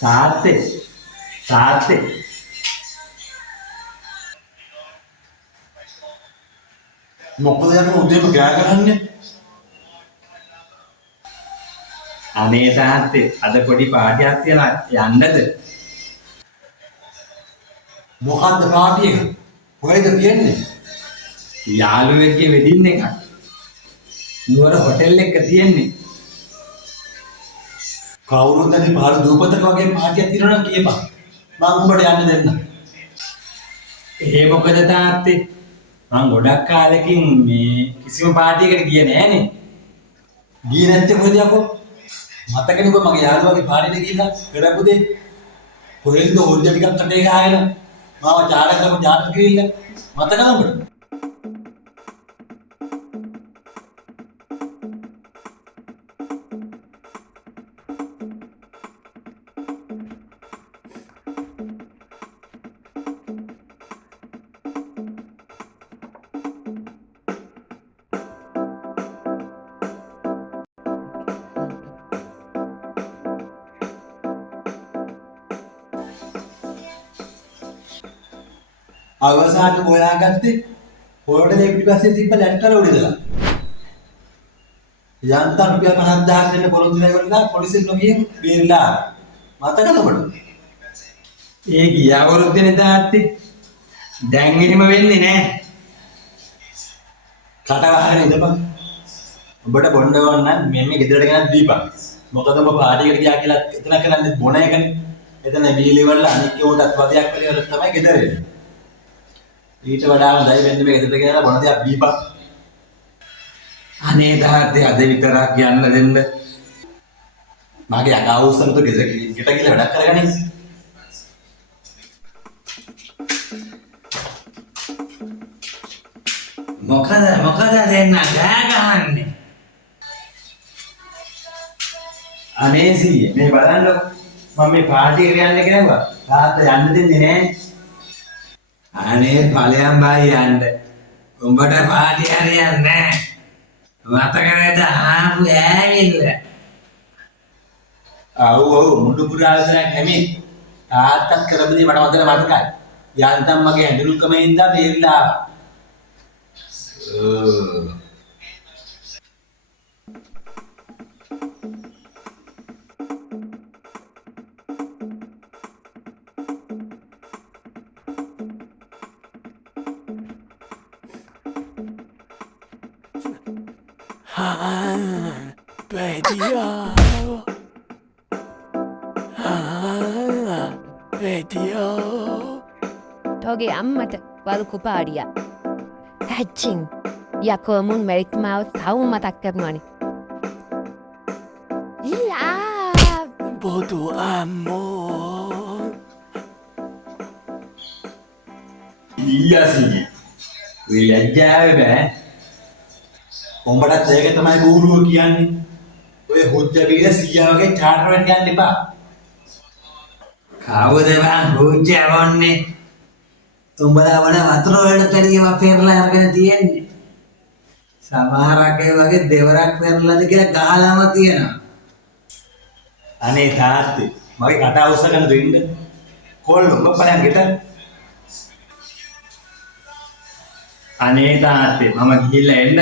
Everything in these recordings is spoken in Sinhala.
තාත්තේ තාත්තේ මොකද යන උදේම ගෑ ගහන්නේ? අනේ තාත්තේ අද පොඩි පාටියක් තියලා යන්නද? මොකද්ද පාටි එක? කොහෙද තියන්නේ? යාළුවෙක්ගේ වෙඩින් එකක්. නුවර හොටෙල් එක තියෙන්නේ. කවුරුත් නැති පහළ දූපතක වගේ පාටියක් තියෙනවා නම් කියපන්. මම උඹට යන්න දෙන්නම්. ඒ මොකද තාත්තේ? මං ගොඩක් කාලෙකින් මේ කිසිම පාටියකට ගියේ නෑනේ. ගියේ නැත්තේ කොහෙද යකෝ? මතකනේ ඔබ මගේ යාළුවාගේ පාටියට ගිහිල්ලා කරපු දේ. කොහෙන්ද හොල්ද ටිකක් කටේ ගහගෙන මාව ජාඩකම ජාඩක ගිහිල්ලා මතකද උඹට? අවසානට හොයාගත්තේ හොරට දෙක පිටිපස්සේ තිබ්බ ලැට්ටර උඩදලා. යන්තම් රුපියල් 50000ක් දෙන්න පොරොන්දු වෙලා පොලිසියට නොගිහින් බේරිලා. මතකද ඔබට? ඒ ගියාවරුද්දනේ තාත්තේ. දැන් එහෙම වෙන්නේ නෑ. කට වහගෙන ඉඳපන්. ඔබට බොන්න ඕන නම් මෙන්න ගෙදරට ගෙනත් දීපන්. මොකද ඔබ පාටියකට ගියා කියලා එතන කරන්නේ බොන එකනේ. එතන බීලි වල අනික් උන්ටත් වදයක් කරලා තමයි ගෙදර එන්නේ. ඊට වඩා හොඳයි මෙන්න මේ ගෙදරට ගෙනලා බොන දෙයක් දීපන්. අනේ තාත්තේ අද විතරක් යන්න දෙන්න. මගේ අකවුස්සන්ට ගෙදර ගෙට ගිහලා වැඩක් කරගනින්. මොකද දෙන්න ගෑ ගහන්නේ? අනේ සීයේ මේ බලන්නකො මම මේ පාටියකට යන්න කියලා තාත්තා යන්න දෙන්නේ නෑ. අනේ ඵලයන් බයි යන්න. උඹට පාටිය හරියන්නේ නෑ. මතකද ආපු ඈවිල්ල? ඔව් මුඩු පුරාවසරක් නෙමෙයි. තාත්තත් කරපු දේ මට හොඳට මතකයි. යන්තම් මගේ හැඳුනුකමෙන් ඉඳලා බේරිලා ආවා. තෝගේ අම්මට වල්කු පාඩිය. හැච්චින් යකෝ මුන් මැරිත් මාව තවම මතක් කරනවනේ. යා බොදු අම්මෝ ඊයා සීයේ. ඔය ලැජ්ජාවේ බෑ. උඹටත් ඒක තමයි බූරුව කියන්නේ. ඔය හොජ්ජ බීල 100 වගේ චාටර් වෙන්න යන්න එපා. කවුද බං හොජ්ජ වොන්නේ? උඹලා වල වතුර වලට කඩියම පෙරලා අරගෙන තියෙන්නේ. සමහරක් ඒ වගේ දෙවරක් පෙරලාද කියලා ගහලාම තියෙනවා. අනේ තාත්තේ මගේ කට අවශ්‍ය කරන දෙන්න. කොල්ල ඔබ පලයන් ගෙට. අනේ තාත්තේ මම ගිහිල්ලා එන්නද?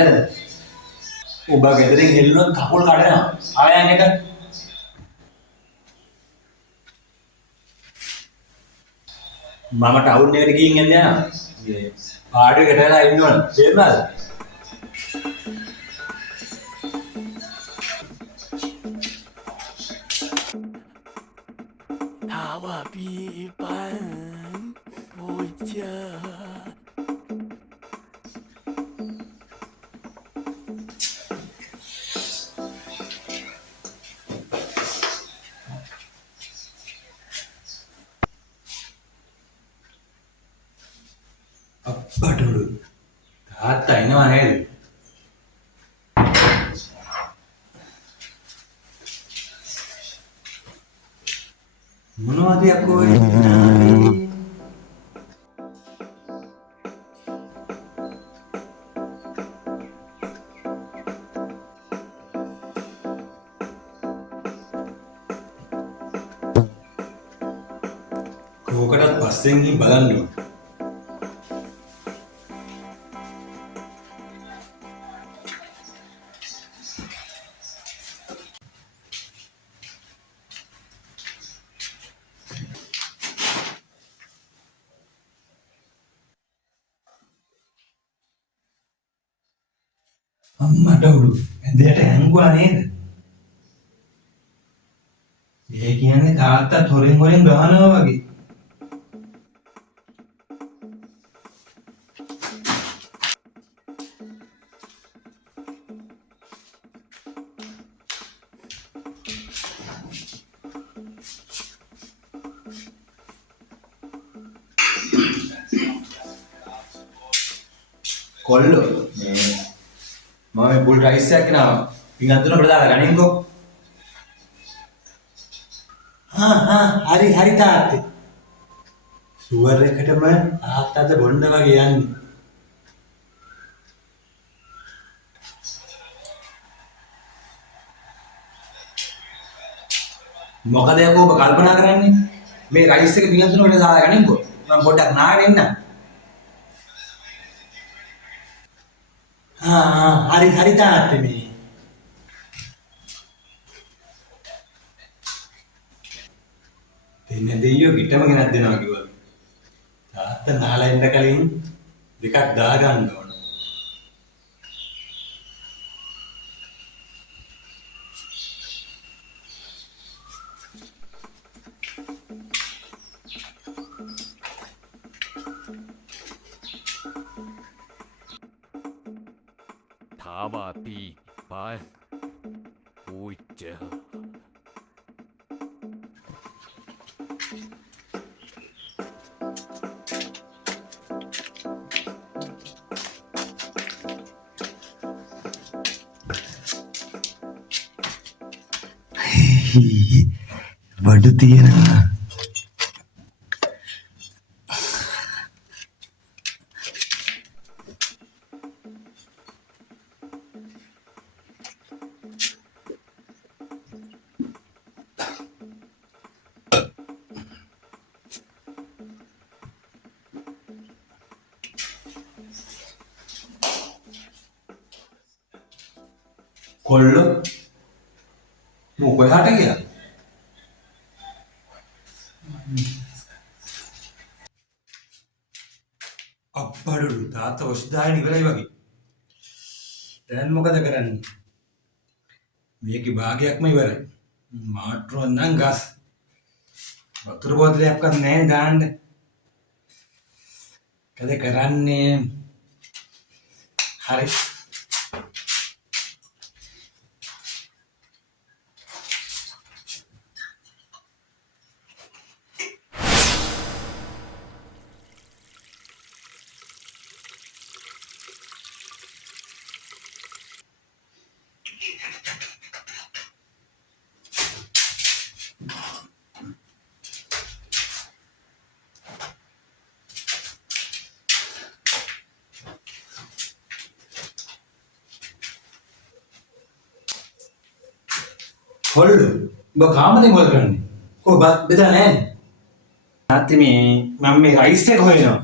ඔබ ගෙදරින් හෙල්ලුනොත් කකුල් කඩනවා. ආයන් එක. මම ටවුන් එකට ගිහින් එන්න යනවා. මේ පාඩුවේ ගෙටලා ඉන්න ඕන. තේරුණාද? tawa biban puja අප්පඩුළු තාත්තා එනවා නේද? මොනවද යකෝ ඕකටත් පස්සෙන් ගිහින් බලන්න ඕන. අම්මට උඩු ඇඳයට හැංගුවා නේද? ඒ කියන්නේ තාත්තා හොරෙන් ගහනවා වගේ. කොල්ලෝ මම බුල් රයිස් එකක් ගෙනාවා. පිඟන් තුන අපිට දාලා ගනින්කෝ. හරි තාත්තේ. සුවර් එකටම තාත්තද බොණ්ඩ වගේ යන්නේ. මොකද යකෝ ඔබ කල්පනා කරන්නේ? මේ රයිස් එක පිඟන් තුනකට දාලා ගනින්කෝ. මම පොඩ්ඩක් නාගෙන ඉන්නම්. හරි තාත්තේ මේ. දෙන්න දෙයියෝ පිටම ගෙනත් දෙනවා කිව්වා. තාත්තා නාලා එන්න කලින් දෙකක් දාගන්න ඕන. Tava pi pai uite. බඩු තියෙනවා. කොල්ලෝ මොකද ගියා? අප්පඩු තාත්තා ඔස්දාගෙන ඉවරයි වගේ. දැන් මොකද කරන්නේ? මේකේ භාගයක්ම ඉවරයි. මාට්‍රෝ නම් ගස්. වතුර බෝතලයක්වත් නැහැ දාන්න. කද කරන්නේ? හරි. කොල්ලෝ ඔබ කාමරේ මොකද කරන්නේ? කො බෙදා නැහැ. තාත්තේ මේ මම මේ රයිස් එක හොයනවා.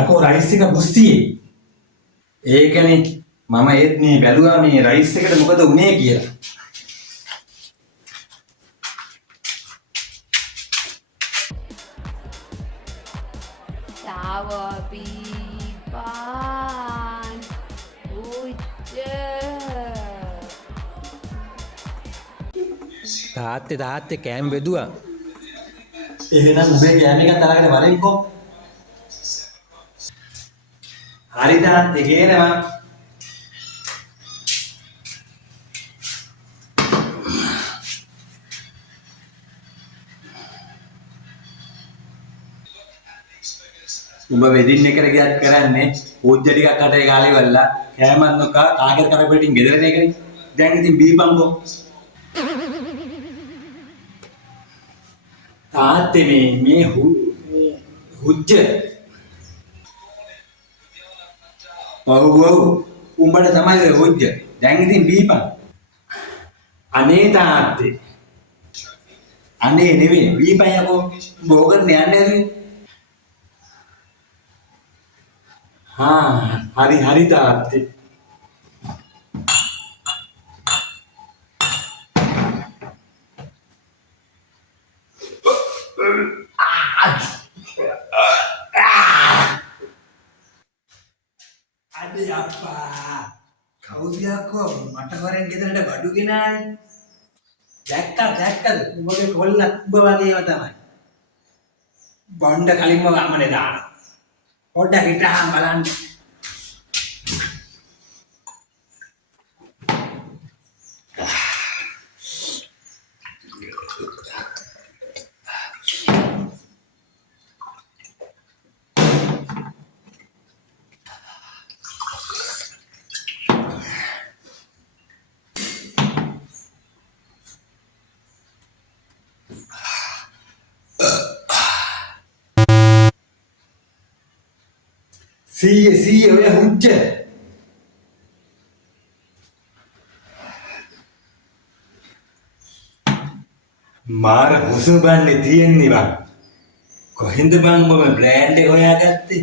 යකෝ රයිස් එක බුස්තියේ. ඒකනේ මම ඒත් මේ බැලුවා මේ රයිස් එකට මොකද උනේ කියලා. Tava pi pai uite. තාත්තේ කෑම බෙදුවා. එහෙනම් උඹේ කෑම එකත් අරගෙන වරෙන්කෝ. හරි තාත්තේ ගේනවා. උඹ වෙදින් එකට ගියත් කරන්නේ පූජ්‍ය ටිකක් අතේ ගාලේ වල්ලා කෑමක් නොකා කාගෙර කරපෙටින් ගෙදරන එකනේ. දැන් ඉතින් බීපන්කෝ. තාත්තේ මේ හුජ්ජ ඔව් උඹට තමයි හුජ්ජ. දැන් ඉතින් බීපන්. අනේ තාත්තේ අනේ නෙවෙයි වීපන් යකෝ බෝකට යන්නේ නැතුයි. හරි තාත්තේ. අනේ අප්පා කවුද යකෝ මට හොරෙන් ගෙදරට බඩු ගෙනාවේ. දැක්කද උඹගේ කොල්ල උඹ වගේම තමයි. බොණ්ඩ කලින්ම වමනේ දානවා. පොඩ්ඩක් හිටහන් බලන්න. සීයේ ඔය හුච්ච මාර හුසුබන්නේ තියෙන්නේ බං. කොහෙන්ද බං ඔබ බ්‍රෑන්ඩ් එක හොයාගත්තේ?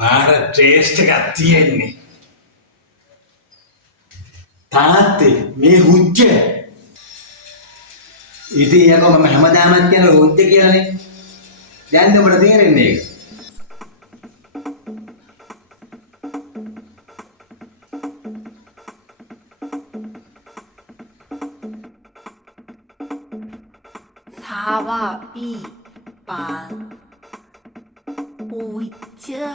මාර ටේස්ට් එකක් තියෙන්නේ. තාත්තේ මේ හුච්ච ඉතින් යකෝ මම හැමදාමත් කියන හුච්ච කියලානේ. දැන් ඔබට තේරෙන්නේ ඒක. 사와 비 반 우이저